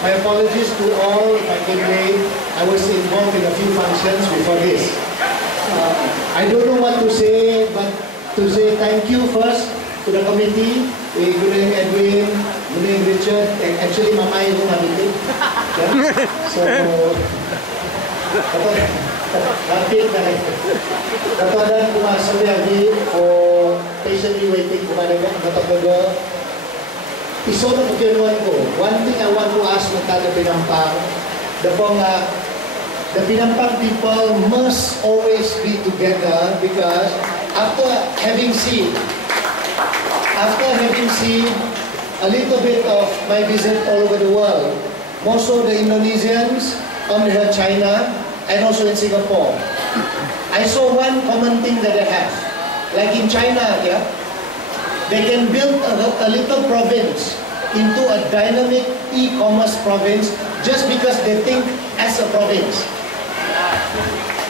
My apologies to all if I came late. I was involved in a few functions before this. I don't know what to say, but to say thank you first to the committee, Guning Edwin, Guning Richard, and actually Mamay ko namin. So, katadan kumasal lagi for patiently waiting kumadaga matagaga. Iso na pagkinuan ko. One thing I want to ask Magkada Pinampang, the Pinampang people must always be together because after having seen a little bit of my visit all over the world, most of the Indonesians come here, China, and also in Singapore. I saw one common thing that they have. Like in China, yeah, they can build a little province into a dynamic e-commerce province just because they think as a province.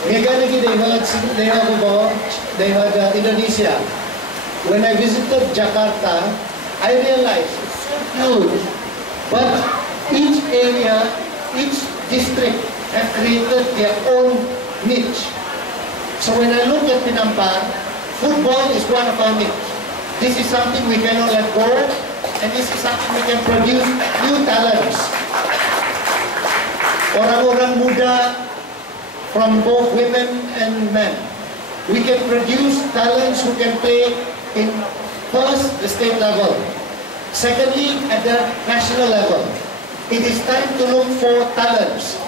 They heard Indonesia. When I visited Jakarta, I realized it's so huge, but each area, each district have created their own niche. So when I look at Pinampang, football is one of our niche. This is something we cannot let go, and this is something we can produce new talents. Orang-orang muda from both women and men. We can produce talents who can play in first, the state level. Secondly, at the national level. It is time to look for talents.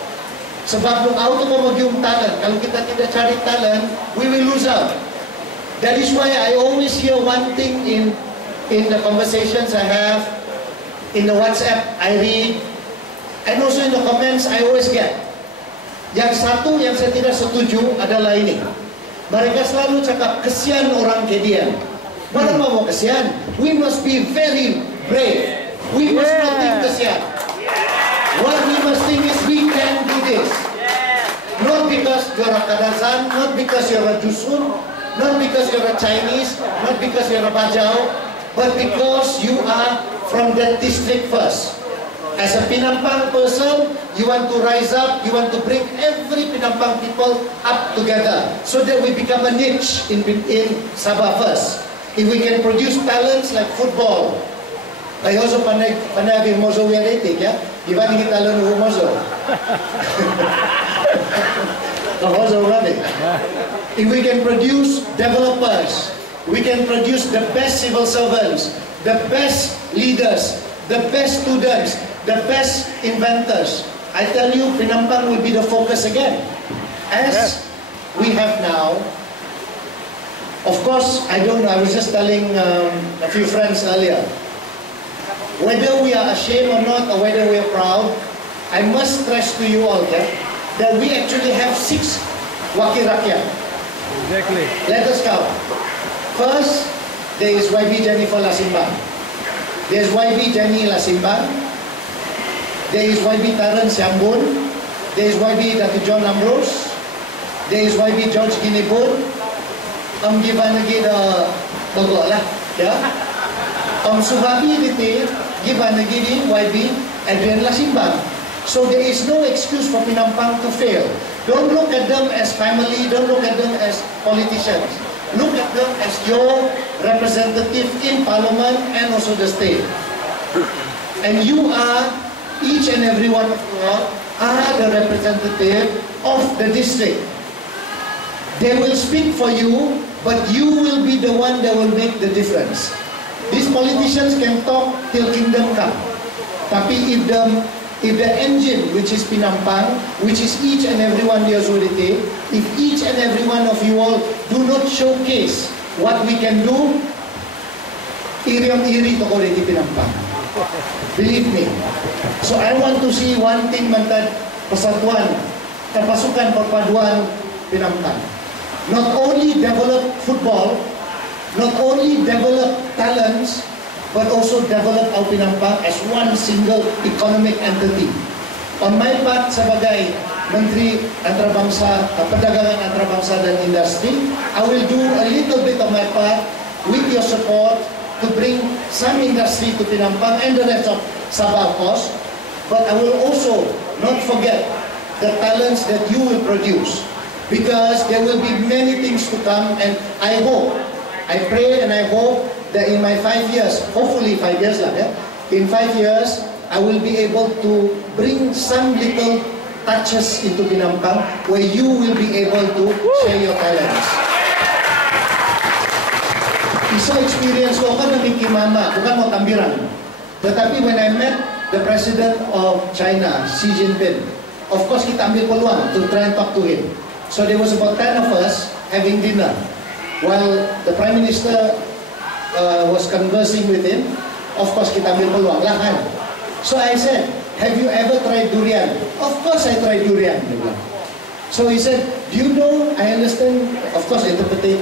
Sebab kung auto ko mag-yung talent, kalau kita tidak cari talent, we will lose out. That is why I always hear one thing in the conversations I have, in the WhatsApp I read, and also in the comments I always get. Yang satu yang saya tidak setuju adalah ini. Mereka selalu cakap, kesian orang Kedian. Mana mau kesian? We must be very brave. We must not think kesian. What we must think is we can do this. Not because you're a Kadazan, not because you're a Dusun, not because you're a Chinese, not because you're a Bajau, but because you are from that district first. As a Pinampang person, you want to rise up, you want to bring every Pinampang people up together so that we become a niche in Sabah first. If we can produce talents like football, I also panay mozo reality, ya. Gimana kita lalu mozo? If we can produce developers, we can produce the best civil servants, the best leaders, the best students, the best inventors. I tell you, Pinampang will be the focus again. As we have now, of course, I was just telling a few friends earlier, whether we are ashamed or not, or whether we are proud, I must stress to you all that we actually have 6 Wakil Rakyat. Exactly. Let us count. First, there is YB Jennifer Lasimbang. There is YB Jenny Lasimbang. There is YB Terence Yambun. There is YB Dr. John Ambrose. There is YB George Ginibun. Given lagi the logo lah, ya. Suhabi dite, given lagi di YB Adrian Lasimbang. So there is no excuse for Pinampang to fail. Don't look at them as family. Don't look at them as politicians. Look at them as your representative in Parliament and also the state. And you are, each and every one of you are the representative of the district. They will speak for you, but you will be the one that will make the difference. These politicians can talk till kingdom come. Tapi if the engine, which is Pinampang, which is each and every one years old, if each and every one of you all do not showcase what we can do, iri to ko di Pinampang. Believe me. So I want to see one thing, mantad persatuan, pasukan perpaduan Pinampang. Not only develop football, not only develop talents, but also develop our Pinampang as one single economic entity. On my part, sebagai Menteri Antarabangsa, Perdagangan Antarabangsa dan Industri, I will do a little bit of my part with your support to bring some industry to Penampang and the rest of Sabah, of course. But I will also not forget the talents that you will produce, because there will be many things to come, and I hope, I pray and I hope that in my 5 years, hopefully 5 years lah, in 5 years, I will be able to bring some little touches into Penampang where you will be able to share your talents. Isa experience ko kan Mickey Mama, bukan mau tambiran. Tetapi when I met the President of China, Xi Jinping, of course kita ambil peluang to try and talk to him. So there was about 10 of us having dinner while the Prime Minister was conversing with him. Of course kita ambil peluang lah kan. So I said, have you ever tried durian? Of course I tried durian. So he said, do you know, I understand, of course interpreter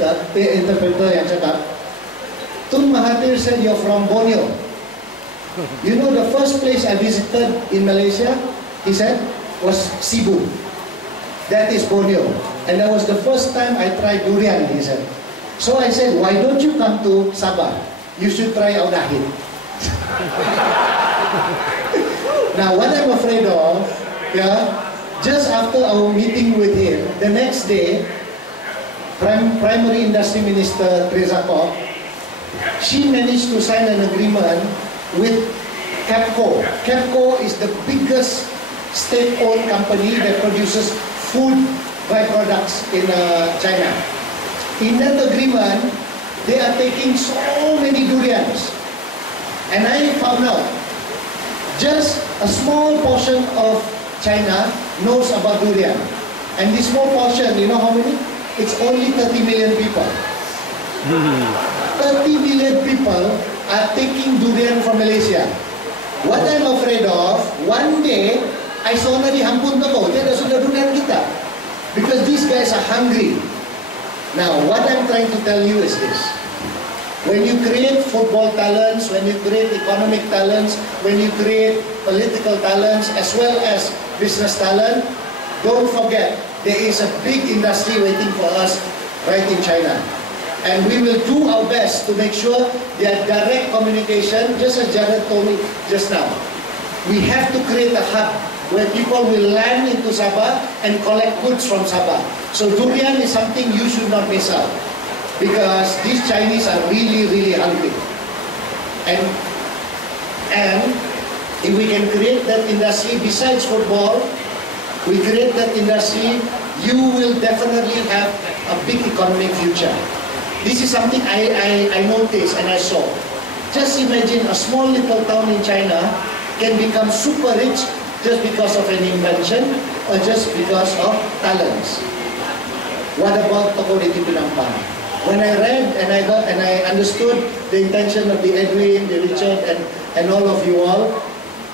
yang cakap, Tun Mahathir said you're from Borneo. You know the first place I visited in Malaysia, he said, was Sibu. That is Borneo. And that was the first time I tried durian, he said. So I said, why don't you come to Sabah? You should try our dahit. Now what I'm afraid of, just after our meeting with him, the next day, Primary Industry Minister Teresa Kok, she managed to sign an agreement with Capco. Capco is the biggest state-owned company that produces food byproducts in China. In that agreement, they are taking so many durians. And I found out, just a small portion of China knows about durian. And this small portion, you know how many? It's only 30 million people. 30 million people are taking durian from Malaysia. What I'm afraid of, one day, I saw na dihampun na ko, dia dah sudah durian kita. Because these guys are hungry. Now, what I'm trying to tell you is this. When you create football talents, when you create economic talents, when you create political talents, as well as business talent, don't forget, there is a big industry waiting for us right in China. And we will do our best to make sure there are direct communication, just as Jared told me just now. We have to create a hub where people will land into Sabah and collect goods from Sabah. So durian is something you should not miss out, because these Chinese are really, really hungry. And if we can create that industry besides football, we create that industry, you will definitely have a big economic future. This is something I noticed and I saw. Just imagine a small little town in China can become super rich just because of an invention or just because of talents. What about Toko Deti Penampang? When I read and I understood the intention of the Edwin, the Richard, and all of you all,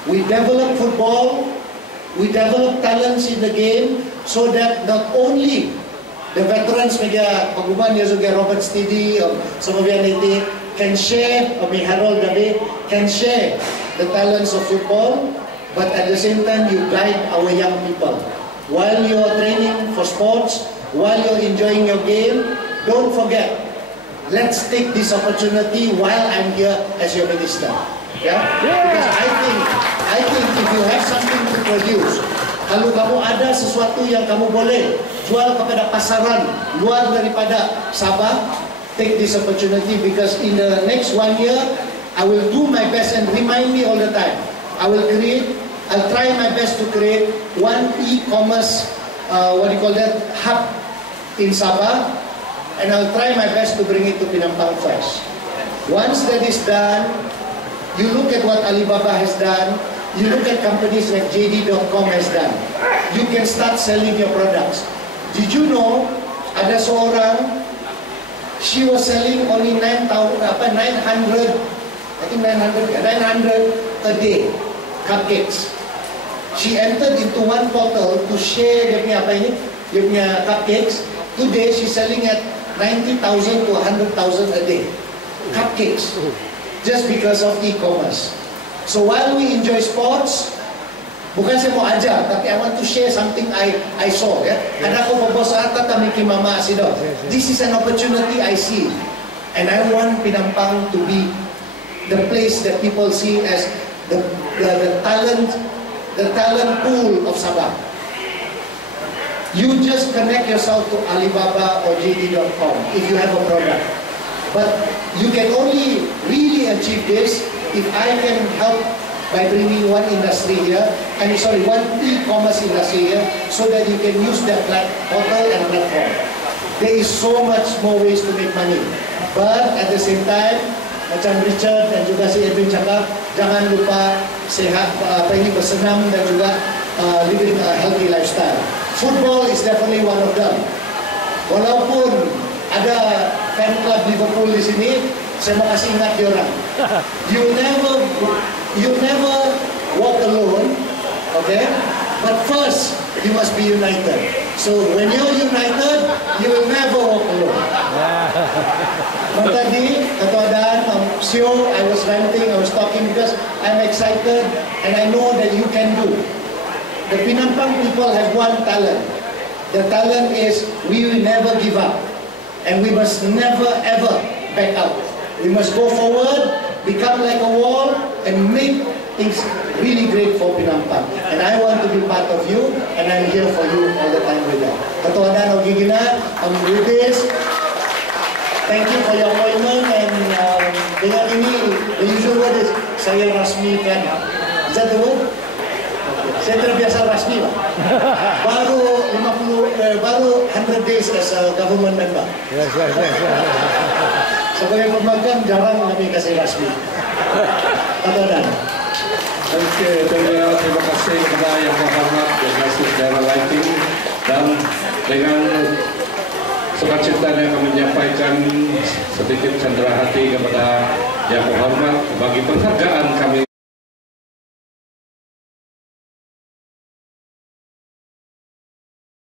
we develop football, we develop talents in the game so that not only the veterans, Paguban, Robert Steedy, or some of you can share, or Harold David, can share the talents of football, but at the same time you guide our young people. While you are training for sports, while you're enjoying your game, don't forget, let's take this opportunity while I'm here as your minister. Yeah? Because I think if you have something to produce, kalau kamu ada sesuatu yang kamu boleh jual kepada pasaran luar daripada Sabah, take this opportunity, because in the next 1 year, I will do my best, and remind me all the time. I'll try my best to create one e-commerce, hub in Sabah, and I'll try my best to bring it to Penampang first. Once that is done, you look at what Alibaba has done, you look at companies like JD.com has done. You can start selling your products. Did you know, ada seorang, she was selling only 900 a day, cupcakes. She entered into one portal to share dia punya cupcakes. Today, she's selling at 90,000 to 100,000 a day. Cupcakes. Just because of e-commerce. So while we enjoy sports, bukan saya mau ajar, tapi I want to share something I saw. Ada ko po sa atat Mickey Mama Sido. This is an opportunity I see, and I want Penampang to be the place that people see as the talent pool of Sabah. You just connect yourself to Alibaba or JD.com if you have a product. But you can only really achieve this if I can help by bringing one industry here, one e-commerce industry here, so that you can use that portal and platform. There is so much more ways to make money. But at the same time, macam Richard dan juga si Edwin cakap, jangan lupa sehat, bersenam dan juga living a healthy lifestyle. Football is definitely one of them. Walaupun ada fan club Liverpool di sini, saya mau kasih ingat dia orang. You never walk alone, okay? But first, you must be united. So when you're united, you will never walk alone. Tadi, Ketua Dan, Sio, I was ranting, I was talking because I'm excited and I know that you can do. The Penampang people have one talent. The talent is we will never give up. And we must never ever back out. We must go forward, become like a wall, and make things really great for Penampang. And I want to be part of you, and I'm here for you all the time with that. Ketua Dan Ogigina, with this, thank you for your appointment. And dengan ini, the usual word is saya rasmikan. Is that the word? Saya terbiasa rasmi, Pak. Baru 100 days as a government member. Yes. Sebagai pemanggang jarang kami kasih rasmi. Ketua Dan. Oke, terima kasih kepada Yang Terhormat Dengan Saudara Lighting. Dan dengan sukacita yang kami menyampaikan sedikit cendera hati kepada Yang Terhormat bagi penghargaan kami